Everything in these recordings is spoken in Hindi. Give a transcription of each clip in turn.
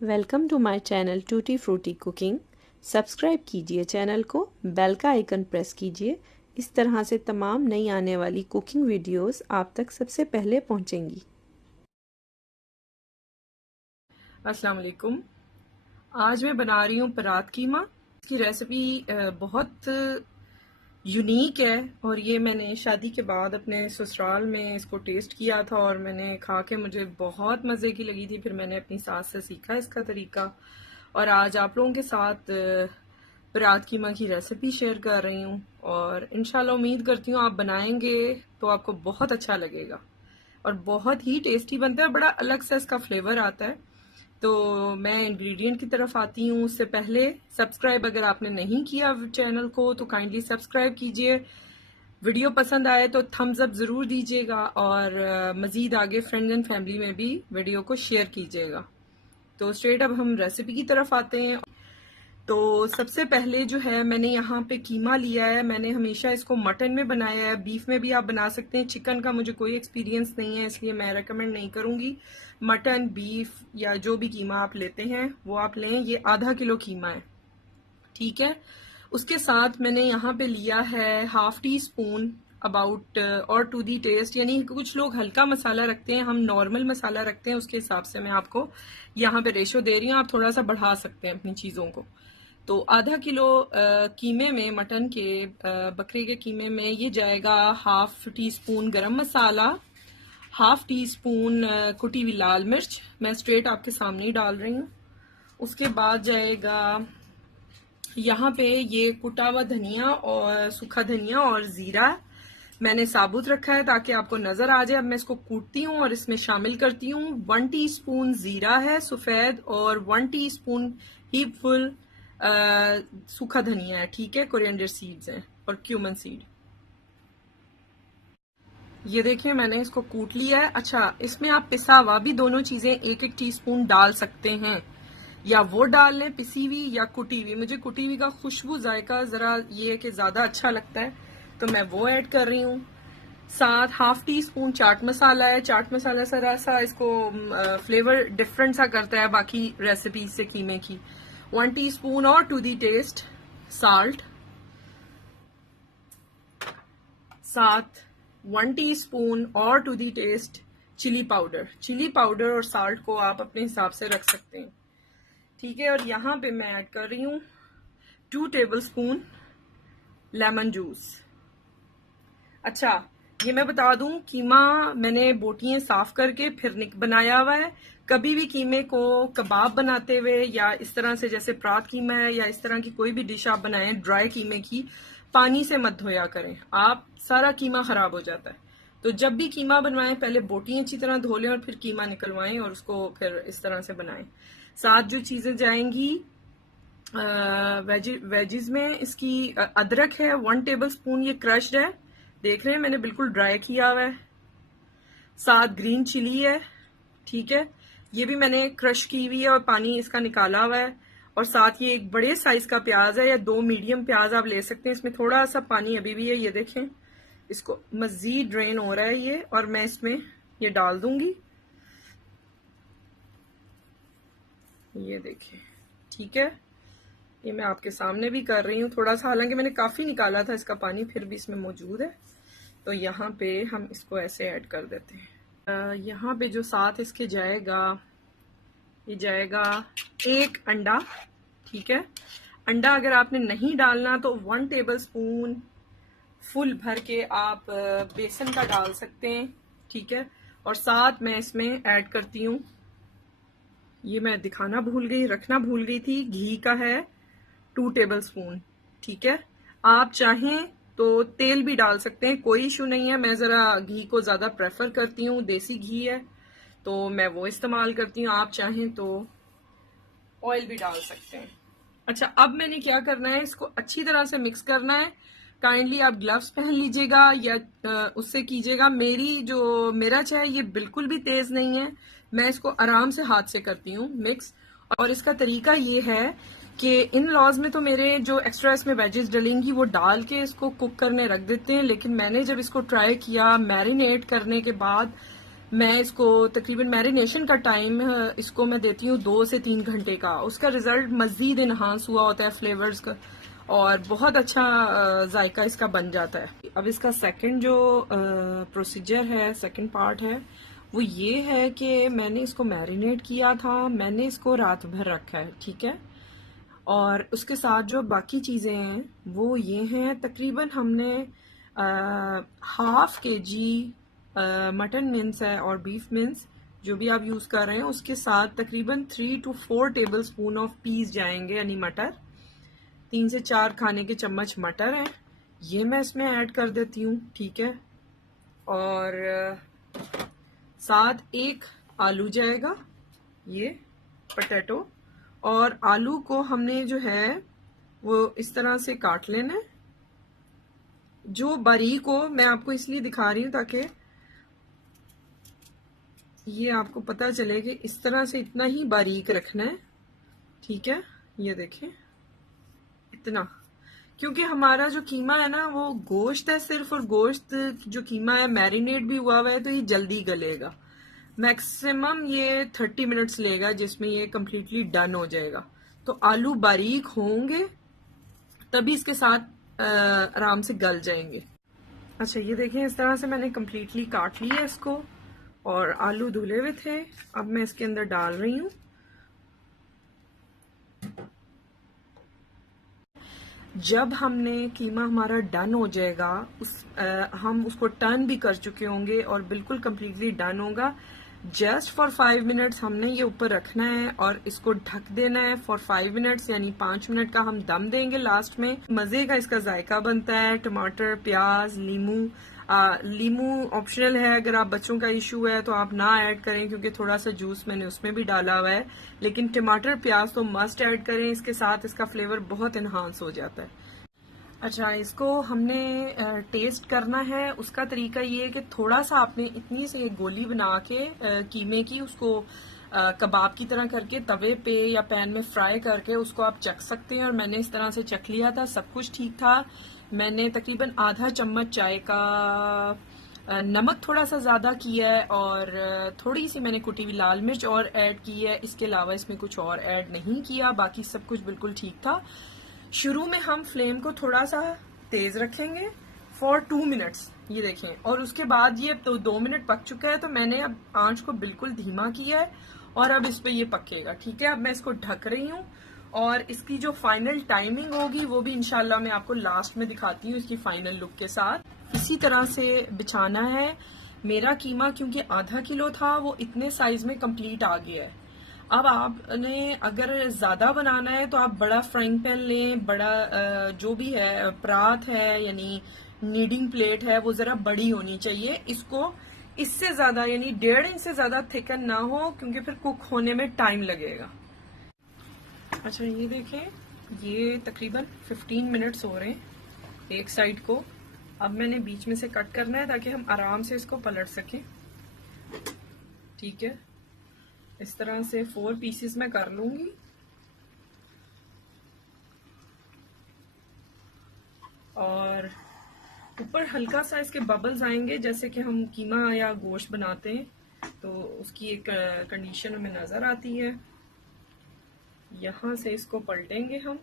Welcome to my channel tutti frutti cooking. Subscribe कीजिए चैनल को, बेल का आइकन प्रेस कीजिए। इस तरह से तमाम नई आने वाली कुकिंग वीडियोस आप तक सबसे पहले पहुंचेंगी। अस्सलाम वालेकुम। आज मैं बना रही हूँ परात कीमा। इसकी रेसिपी बहुत यूनिक है और ये मैंने शादी के बाद अपने ससुराल में इसको टेस्ट किया था और मैंने खा के मुझे बहुत मज़े की लगी थी। फिर मैंने अपनी सास से सीखा इसका तरीका और आज आप लोगों के साथ परात कीमा की रेसिपी शेयर कर रही हूँ और इंशाल्लाह उम्मीद करती हूँ आप बनाएंगे तो आपको बहुत अच्छा लगेगा और बहुत ही टेस्टी बनता है। बड़ा अलग सा इसका फ्लेवर आता है। तो मैं इंग्रेडिएंट की तरफ आती हूँ। उससे पहले सब्सक्राइब अगर आपने नहीं किया चैनल को तो काइंडली सब्सक्राइब कीजिए। वीडियो पसंद आए तो थम्स अप ज़रूर दीजिएगा और मज़ीद आगे फ्रेंड्स एंड फैमिली में भी वीडियो को शेयर कीजिएगा। तो स्ट्रेट अब हम रेसिपी की तरफ आते हैं। तो सबसे पहले जो है मैंने यहाँ पे कीमा लिया है। मैंने हमेशा इसको मटन में बनाया है, बीफ में भी आप बना सकते हैं। चिकन का मुझे कोई एक्सपीरियंस नहीं है इसलिए मैं रेकमेंड नहीं करूँगी। मटन, बीफ या जो भी कीमा आप लेते हैं वो आप लें। ये आधा किलो कीमा है, ठीक है। उसके साथ मैंने यहाँ पे लिया है हाफ टी स्पून अबाउट और टू दी टेस्ट, यानी कुछ लोग हल्का मसाला रखते हैं, हम नॉर्मल मसाला रखते हैं। उसके हिसाब से मैं आपको यहाँ पे रेशो दे रही हूँ, आप थोड़ा सा बढ़ा सकते हैं अपनी चीज़ों को। तो आधा किलो कीमे में, मटन के बकरे के कीमे में ये जाएगा हाफ टी स्पून गरम मसाला, हाफ टी स्पून कुटी हुई लाल मिर्च, मैं स्ट्रेट आपके सामने ही डाल रही हूँ। उसके बाद जाएगा यहाँ पे ये कुटा हुआ धनिया और सूखा धनिया और जीरा मैंने साबुत रखा है ताकि आपको नजर आ जाए। अब मैं इसको कूटती हूँ और इसमें शामिल करती हूँ। 1 टीस्पून जीरा है सफेद और 1 टीस्पून हीप फुल सूखा धनिया है, ठीक है। कोरिएंडर सीड्स हैं और क्यूमन सीड। ये देखिए मैंने इसको कूट लिया है। अच्छा, इसमें आप पिसा हुआ भी दोनों चीजें 1-1 टीस्पून डाल सकते हैं, या वो डाल लें पिसी हुई या कुटी हुई। मुझे कुटी हुई का खुशबू जायका जरा ये कि ज्यादा अच्छा लगता है तो मैं वो ऐड कर रही हूँ। साथ half tea spoon chaat masala है। चाट मसाला जरा सा इसको फ्लेवर डिफरेंट सा करता है बाकी रेसिपी से कीमे की। 1 टीस्पून और टू दी टेस्ट साल्ट, साथ 1 टीस्पून और to the taste chilli powder. Chilli powder और साल्ट को आप अपने हिसाब से रख सकते हैं, ठीक है। और यहाँ पे मैं ऐड कर रही हूँ 2 टेबलस्पून लेमन जूस। अच्छा, ये मैं बता दूं कीमा मैंने बोटियां साफ करके फिर बनाया हुआ है। कभी भी कीमे को कबाब बनाते हुए या इस तरह से जैसे परात कीमा है या इस तरह की कोई भी डिश आप बनाएं ड्राई कीमे की, पानी से मत धोया करें, आप सारा कीमा खराब हो जाता है। तो जब भी कीमा बनवाएं पहले बोटियां अच्छी तरह धो लें और फिर कीमा निकलवाएं और उसको फिर इस तरह से बनाएं। साथ जो चीजें जाएंगी वेजिज में, इसकी अदरक है 1 टेबलस्पून, ये क्रश्ड है, देख रहे हैं मैंने बिल्कुल ड्राई किया हुआ है। साथ ग्रीन चिली है, ठीक है, ये भी मैंने क्रश की हुई है और पानी इसका निकाला हुआ है। और साथ ये एक बड़े साइज का प्याज है या 2 मीडियम प्याज आप ले सकते हैं। इसमें थोड़ा सा पानी अभी भी है, ये देखें इसको मजीद ड्रेन हो रहा है ये, और मैं इसमें ये डाल दूंगी, ये देखें, ठीक है। ये मैं आपके सामने भी कर रही हूँ थोड़ा सा, हालांकि मैंने काफी निकाला था इसका पानी, फिर भी इसमें मौजूद है। तो यहाँ पे हम इसको ऐसे ऐड कर देते हैं। यहाँ पे जो साथ इसके जाएगा, ये जाएगा 1 अंडा, ठीक है। अंडा अगर आपने नहीं डालना तो 1 टेबलस्पून फुल भर के आप बेसन का डाल सकते हैं, ठीक है। और साथ मैं इसमें ऐड करती हूँ, ये मैं दिखाना भूल गई, रखना भूल गई थी, घी का है 2 टेबलस्पून, ठीक है। आप चाहें तो तेल भी डाल सकते हैं, कोई इशू नहीं है। मैं जरा घी को ज्यादा प्रेफर करती हूँ, देसी घी है तो मैं वो इस्तेमाल करती हूँ। आप चाहें तो ऑयल भी डाल सकते हैं। अच्छा, अब मैंने क्या करना है, इसको अच्छी तरह से मिक्स करना है। काइंडली आप ग्लव्स पहन लीजिएगा या उससे कीजिएगा। मेरा चाय ये बिल्कुल भी तेज नहीं है, मैं इसको आराम से हाथ से करती हूँ मिक्स। और इसका तरीका ये है कि इन लॉज में तो मेरे जो एक्स्ट्रा इसमें वेजेस डलेंगी वो डाल के इसको कुक करने रख देते हैं, लेकिन मैंने जब इसको ट्राई किया मैरिनेट करने के बाद मैं इसको तकरीबन मैरिनेशन का टाइम इसको मैं देती हूँ 2 से 3 घंटे का। उसका रिजल्ट मजीद इन्हांस हुआ होता है फ्लेवर्स का, और बहुत अच्छा जायका इसका बन जाता है। अब इसका सेकंड जो प्रोसीजर है, सेकंड पार्ट है, वो ये है कि मैंने इसको मैरिनेट किया था, मैंने इसको रात भर रखा है, ठीक है। और उसके साथ जो बाकी चीज़ें हैं वो ये हैं, तकरीबन हमने हाफ kg मटन मिन्स है और बीफ मिन्स जो भी आप यूज़ कर रहे हैं, उसके साथ तकरीबन 3 to 4 table spoon of peace जाएंगे, यानी मटर। 3 से 4 खाने के चम्मच मटर हैं, ये मैं इसमें ऐड कर देती हूँ, ठीक है। और साथ एक आलू जाएगा, ये पोटैटो। और आलू को हमने जो है वो इस तरह से काट लेना है। जो बारीक हो, मैं आपको इसलिए दिखा रही हूँ ताकि ये आपको पता चले कि इस तरह से इतना ही बारीक रखना है, ठीक है। ये देखें इतना, क्योंकि हमारा जो कीमा है ना वो गोश्त है सिर्फ, और गोश्त जो कीमा है मैरिनेट भी हुआ हुआ है तो ये जल्दी गलेगा। मैक्सिमम ये 30 मिनट्स लेगा जिसमें ये कम्प्लीटली डन हो जाएगा। तो आलू बारीक होंगे तभी इसके साथ आराम से गल जाएंगे। अच्छा, ये देखें इस तरह से मैंने कम्प्लीटली काट लिया इसको, और आलू धुले हुए थे। अब मैं इसके अंदर डाल रही हूँ। जब हमने कीमा हमारा डन हो जाएगा, हम उसको टर्न भी कर चुके होंगे और बिल्कुल कम्प्लीटली डन होगा। जस्ट फॉर 5 मिनट्स हमने ये ऊपर रखना है और इसको ढक देना है फॉर 5 मिनट्स, यानी 5 मिनट का हम दम देंगे। लास्ट में मजे का इसका जायका बनता है। टमाटर, प्याज, लीमू ऑप्शनल है, अगर आप बच्चों का इशू है तो आप ना ऐड करें क्योंकि थोड़ा सा जूस मैंने उसमें भी डाला हुआ है, लेकिन टमाटर प्याज तो मस्ट ऐड करें, इसके साथ इसका फ्लेवर बहुत इन्हांस हो जाता है। अच्छा, इसको हमने टेस्ट करना है। उसका तरीका ये है कि थोड़ा सा आपने इतनी से एक गोली बना के कीमे की, उसको कबाब की तरह करके तवे पे या पैन में फ्राई करके उसको आप चख सकते हैं। और मैंने इस तरह से चख लिया था, सब कुछ ठीक था। मैंने तकरीबन आधा चम्मच चाय का नमक थोड़ा सा ज़्यादा किया है, और थोड़ी सी मैंने कुटी हुई लाल मिर्च और ऐड की है। इसके अलावा इसमें कुछ और ऐड नहीं किया, बाकी सब कुछ बिल्कुल ठीक था। शुरू में हम फ्लेम को थोड़ा सा तेज रखेंगे फॉर 2 मिनट्स, ये देखें। और उसके बाद ये तो 2 मिनट पक चुका है, तो मैंने अब आंच को बिल्कुल धीमा किया है और अब इस पे ये पकेगा, ठीक है। अब मैं इसको ढक रही हूँ, और इसकी जो फाइनल टाइमिंग होगी वो भी इंशाल्लाह मैं आपको लास्ट में दिखाती हूँ इसकी फाइनल लुक के साथ। इसी तरह से बिछाना है। मेरा कीमा क्योंकि आधा किलो था, वो इतने साइज में कंप्लीट आ गया है। अब आपने अगर ज्यादा बनाना है तो आप बड़ा फ्राइंग पैन लें, बड़ा जो भी है परात है, यानी नीडिंग प्लेट है, वो जरा बड़ी होनी चाहिए। इसको इससे ज्यादा यानी 1.5 इंच से ज्यादा थिकन ना हो, क्योंकि फिर कुक होने में टाइम लगेगा। अच्छा, ये देखें ये तकरीबन 15 मिनट्स हो रहे हैं एक साइड को। अब मैंने बीच में से कट करना है ताकि हम आराम से इसको पलट सकें, ठीक है। इस तरह से 4 पीसेस में कर लूंगी। और ऊपर हल्का सा इसके बबल्स आएंगे, जैसे कि हम कीमा या गोश्त बनाते हैं, तो उसकी एक कंडीशन हमें नजर आती है। यहां से इसको पलटेंगे हम,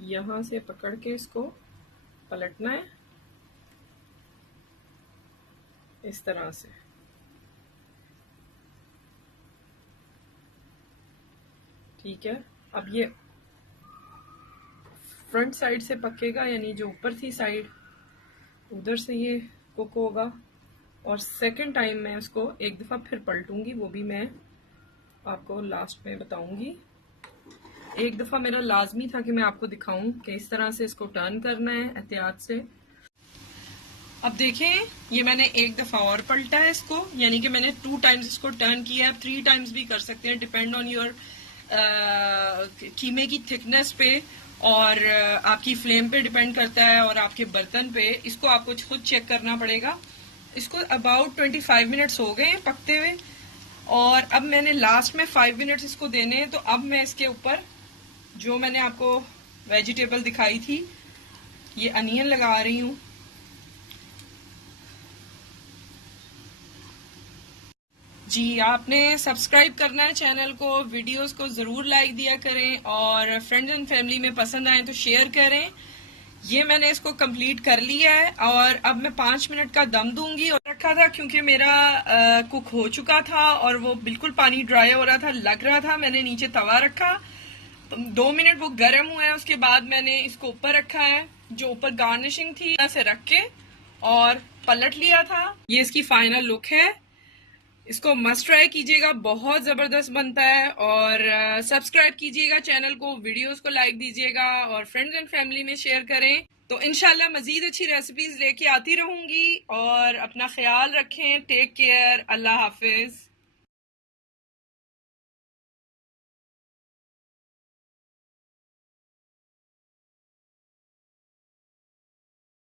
यहां से पकड़ के इसको पलटना है इस तरह से, ठीक है। अब ये फ्रंट साइड से पकेगा, यानी जो ऊपर थी साइड उधर से ये कुक होगा। और सेकंड टाइम मैं इसको एक दफा फिर पलटूंगी, वो भी मैं आपको लास्ट में बताऊंगी। एक दफा मेरा लाजमी था कि मैं आपको दिखाऊं कि इस तरह से इसको टर्न करना है एहतियात से। अब देखें, ये मैंने एक दफा और पलटा है इसको, यानी कि मैंने 2 टाइम्स इसको टर्न किया है। 3 टाइम्स भी कर सकते हैं, डिपेंड ऑन योर कीमे की थिकनेस पे, और आपकी फ्लेम पे डिपेंड करता है, और आपके बर्तन पे। इसको आपको खुद चेक करना पड़ेगा। इसको अबाउट 25 मिनट्स हो गए हैं पकते हुए, और अब मैंने लास्ट में 5 मिनट्स इसको देने हैं। तो अब मैं इसके ऊपर जो मैंने आपको वेजिटेबल दिखाई थी, ये अनियन लगा रही हूँ। जी, आपने सब्सक्राइब करना है चैनल को, वीडियोस को ज़रूर लाइक दिया करें और फ्रेंड्स एंड फैमिली में पसंद आए तो शेयर करें। ये मैंने इसको कंप्लीट कर लिया है और अब मैं 5 मिनट का दम दूंगी। और रखा था क्योंकि मेरा कुक हो चुका था और वो बिल्कुल पानी ड्राई हो रहा था, लग रहा था। मैंने नीचे तवा रखा, तो 2 मिनट वो गर्म हुआ है। उसके बाद मैंने इसको ऊपर रखा है, जो ऊपर गार्निशिंग थी ऐसे रख के, और पलट लिया था। ये इसकी फाइनल लुक है। इसको मस्ट ट्राई कीजिएगा, बहुत ज़बरदस्त बनता है। और सब्सक्राइब कीजिएगा चैनल को, वीडियोस को लाइक दीजिएगा और फ्रेंड्स एंड फैमिली में शेयर करें। तो इंशाल्लाह मज़ीद अच्छी रेसिपीज़ लेके आती रहूँगी। और अपना ख्याल रखें। Take care. अल्लाह हाफिज़।